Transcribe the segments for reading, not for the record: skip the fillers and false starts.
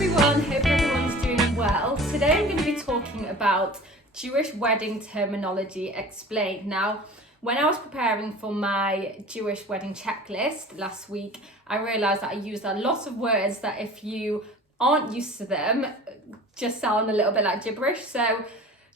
everyone, hope everyone's doing well. Today I'm going to be talking about Jewish wedding terminology explained. Now, when I was preparing for my Jewish wedding checklist last week, I realised that I used a lot of words that if you aren't used to them, just sound a little bit like gibberish. So,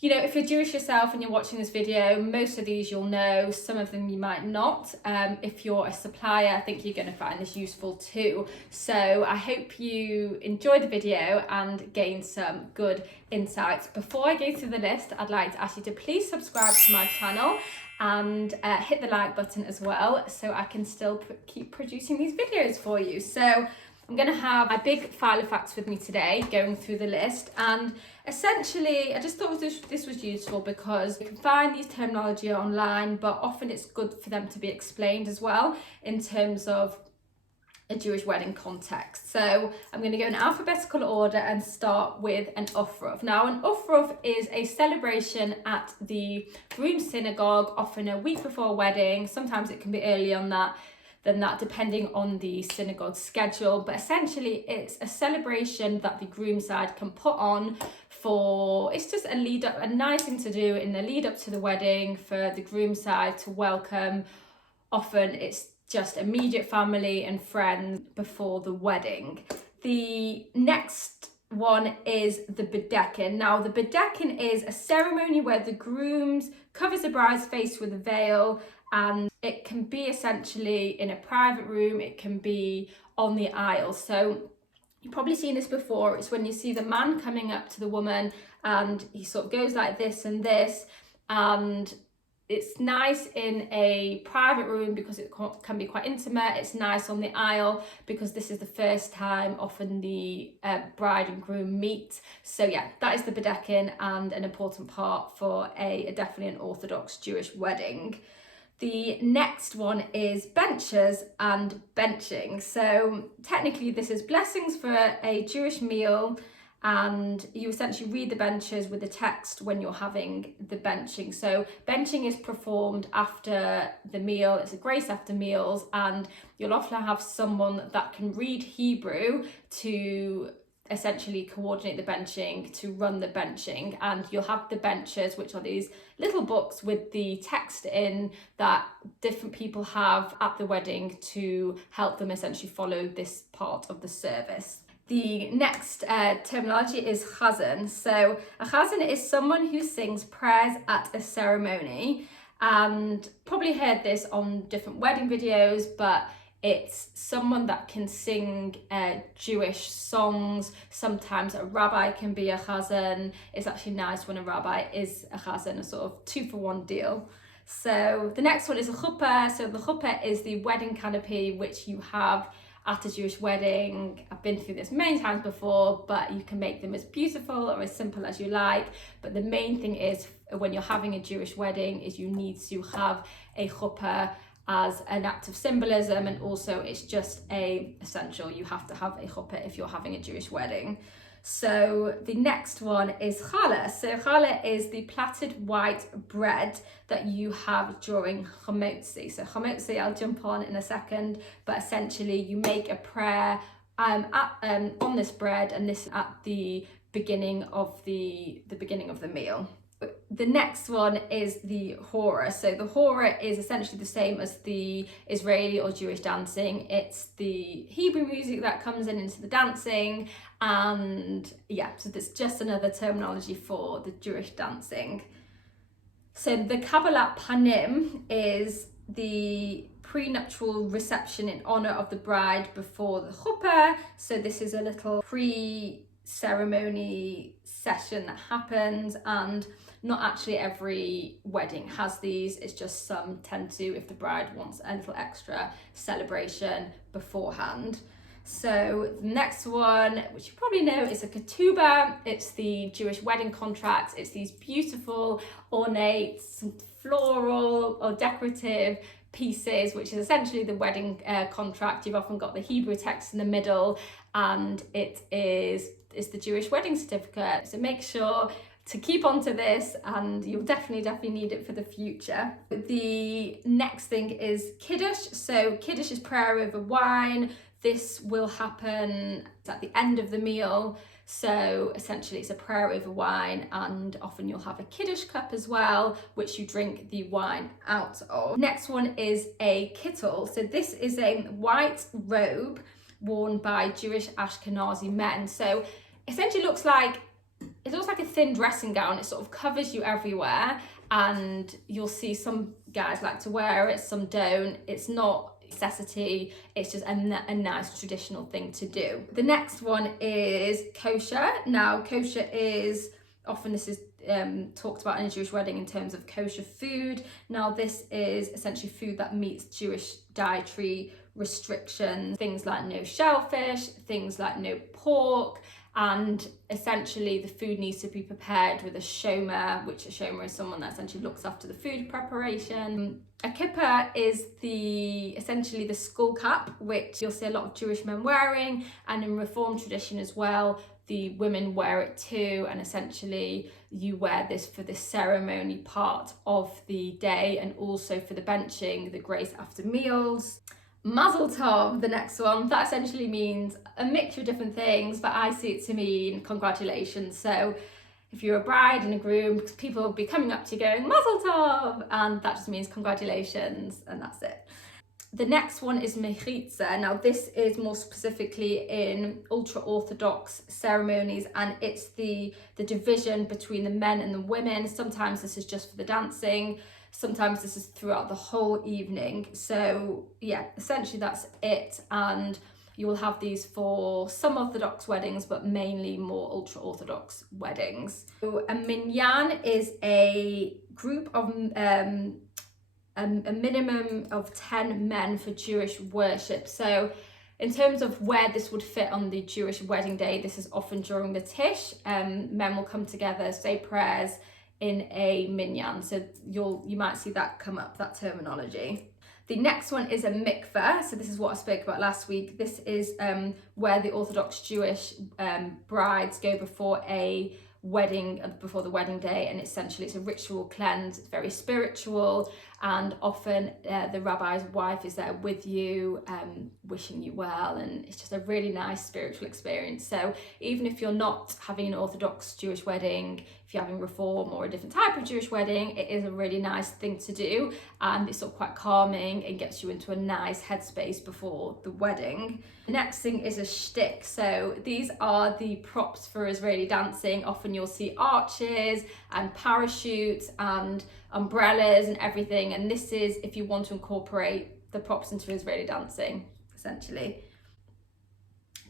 you know, if you're Jewish yourself and you're watching this video, most of these you'll know, some of them you might not. If you're a supplier, I think you're going to find this useful too. So I hope you enjoy the video and gain some good insights. Before I go through the list, I'd like to ask you to please subscribe to my channel and hit the like button as well, so I can still keep producing these videos for you. So I'm going to have a big file of facts with me today, going through the list, and essentially I just thought this was useful because you can find these terminology online, but often it's good for them to be explained as well in terms of a Jewish wedding context. So I'm going to go in alphabetical order and start with an Offeroff. Now, an Offeroff is a celebration at the groom's synagogue, often a week before a wedding. Sometimes it can be earlier than that, depending on the synagogue schedule. But essentially, it's a celebration that the groom side can put on for, it's just a lead up, a nice thing to do in the lead up to the wedding for the groom side to welcome. Often it's just immediate family and friends before the wedding. The next one is the Bedecking. Now, the Bedecking is a ceremony where the groom covers the bride's face with a veil, and it can be essentially in a private room, it can be on the aisle. So you've probably seen this before. It's when you see the man coming up to the woman and he sort of goes like this and this, and it's nice in a private room because it can be quite intimate. It's nice on the aisle because this is the first time often the bride and groom meet. So yeah, that is the Bedecking, and an important part for definitely an Orthodox Jewish wedding. The next one is benches and benching. So technically this is blessings for a Jewish meal, and you essentially read the benches with the text when you're having the benching. So benching is performed after the meal. It's a grace after meals, and you'll often have someone that can read Hebrew to essentially coordinate the benching, to run the benching. And you'll have the benches, which are these little books with the text in that different people have at the wedding to help them essentially follow this part of the service. The next terminology is Khazen. So a Khazen is someone who sings prayers at a ceremony, and probably heard this on different wedding videos, but it's someone that can sing Jewish songs. Sometimes a rabbi can be a Khazen. It's actually nice when a rabbi is a Khazen, a sort of 2-for-1 deal. So the next one is a chuppah. So the chuppah is the wedding canopy which you have at a Jewish wedding. I've been through this many times before, but you can make them as beautiful or as simple as you like. But the main thing is, when you're having a Jewish wedding, is you need to have a chuppah as an act of symbolism, and also it's just essential. You have to have a chuppah if you're having a Jewish wedding. So the next one is challah. So challah is the plaited white bread that you have during mehitza. So mehitza I'll jump on in a second, but essentially you make a prayer on this bread, and this at the beginning of the meal. The next one is the horus. So the horus is essentially the same as the Israeli or Jewish dancing. It's the Hebrew music that comes into the dancing, and yeah, so that's just another terminology for the Jewish dancing. So the kabbalah panim is the prenuptial reception in honor of the bride before the chuppah. So this is a little pre-ceremony session that happens, and not actually every wedding has these. It's just some tend to, if the bride wants a little extra celebration beforehand. So the next one, which you probably know, is a ketubah. It's the Jewish wedding contracts. It's these beautiful, ornate, floral or decorative pieces, which is essentially the wedding contract. You've often got the Hebrew text in the middle, and it's the Jewish wedding certificate. So make sure to keep onto this, and you'll definitely need it for the future. The next thing is kiddush. So kiddush is prayer over wine. This will happen at the end of the meal. So essentially it's a prayer over wine, and often you'll have a kiddush cup as well, which you drink the wine out of. Next one is a kittle. So this is a white robe worn by Jewish Ashkenazi men. So essentially it looks like a thin dressing gown. It sort of covers you everywhere, and you'll see some guys like to wear it, some don't. It's not necessity, it's just a nice traditional thing to do. The next one is kosher. Now kosher is often, this is talked about in a Jewish wedding in terms of kosher food. Now this is essentially food that meets Jewish dietary restrictions, things like no shellfish, things like no pork, and essentially the food needs to be prepared with a shomer, which a shomer is someone that essentially looks after the food preparation. A kippah is essentially the skull cap, which you'll see a lot of Jewish men wearing, and in Reform tradition as well, the women wear it too, and essentially you wear this for the ceremony part of the day, and also for the benching, the grace after meals. Mazel tov, the next one, that essentially means a mixture of different things, but I see it to mean congratulations. So if you're a bride and a groom, people will be coming up to you going mazel tov, and that just means congratulations, and that's it. The next one is mehitza. Now this is more specifically in ultra-orthodox ceremonies, and it's the division between the men and the women. Sometimes this is just for the dancing, sometimes this is throughout the whole evening. So yeah, essentially that's it, and you will have these for some Orthodox weddings, but mainly more ultra-Orthodox weddings. So a minyan is a group of a minimum of 10 men for Jewish worship. So in terms of where this would fit on the Jewish wedding day, this is often during the Tish. Men will come together, say prayers in a minyan. So you might see that come up, that terminology. The next one is a mikveh. So this is what I spoke about last week. This is where the Orthodox Jewish brides go before a wedding, before the wedding day, and essentially it's a ritual cleanse. It's very spiritual, and often the rabbi's wife is there with you, wishing you well, and it's just a really nice spiritual experience. So even if you're not having an Orthodox Jewish wedding, if you're having Reform or a different type of Jewish wedding, it is a really nice thing to do, and it's sort of quite calming and gets you into a nice headspace before the wedding. The next thing is a shtick. So these are the props for Israeli dancing. Often you'll see arches and parachutes and umbrellas and everything, and this is if you want to incorporate the props into Israeli dancing, essentially.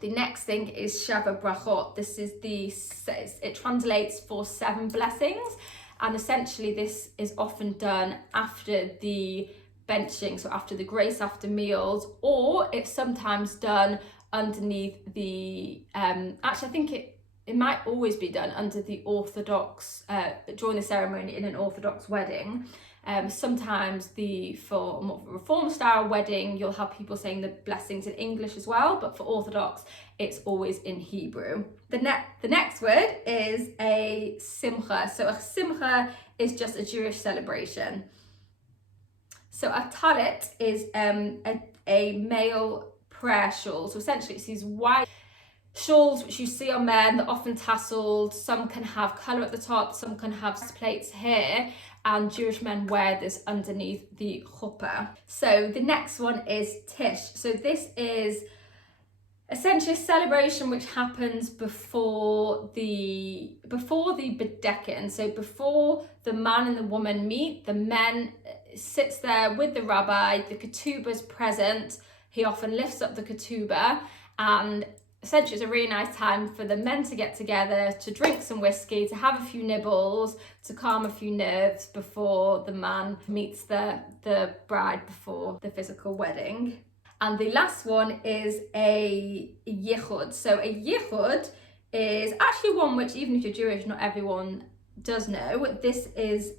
The next thing is shava brachot. This is it translates for 7 blessings, and essentially this is often done after the benching, so after the grace after meals, or it's sometimes done underneath the actually I think it might always be done under the Orthodox during the ceremony in an Orthodox wedding. Sometimes for more Reform style wedding, you'll have people saying the blessings in English as well, but for Orthodox it's always in Hebrew. The next word is a simcha. So a simcha is just a Jewish celebration. So a talit is a male prayer shawl. So essentially it's these white shawls which you see on men that are often tasseled. Some can have colour at the top, some can have plates here, and Jewish men wear this underneath the chuppah. So the next one is Tish. So this is essentially a celebration which happens before the Bedecking. So before the man and the woman meet, the man sits there with the rabbi, the ketubah's present, he often lifts up the ketubah, and essentially it's a really nice time for the men to get together, to drink some whiskey, to have a few nibbles, to calm a few nerves before the man meets the bride before the physical wedding. And the last one is a Jewhood. So a Jewhood is actually one which, even if you're Jewish, not everyone does know. This is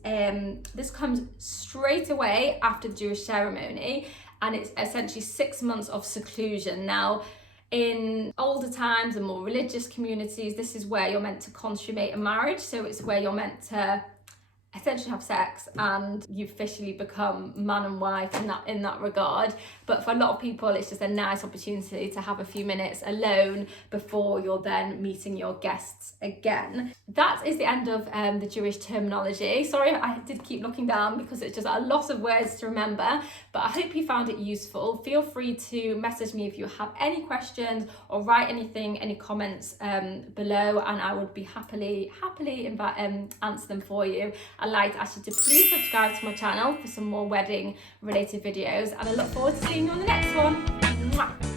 this comes straight away after the Jewish ceremony, and it's essentially 6 months of seclusion. Now, in older times and more religious communities, this is where you're meant to consummate a marriage. So it's where you're meant to essentially have sex and you officially become man and wife in that regard. But for a lot of people, it's just a nice opportunity to have a few minutes alone before you're then meeting your guests again. That is the end of the Jewish terminology. Sorry, I did keep looking down because it's just a lot of words to remember, but I hope you found it useful. Feel free to message me if you have any questions or write anything, any comments below, and I would be happily answer them for you. I'd like to ask you to please subscribe to my channel for some more wedding related videos, and I look forward to seeing you on the next one. Mwah!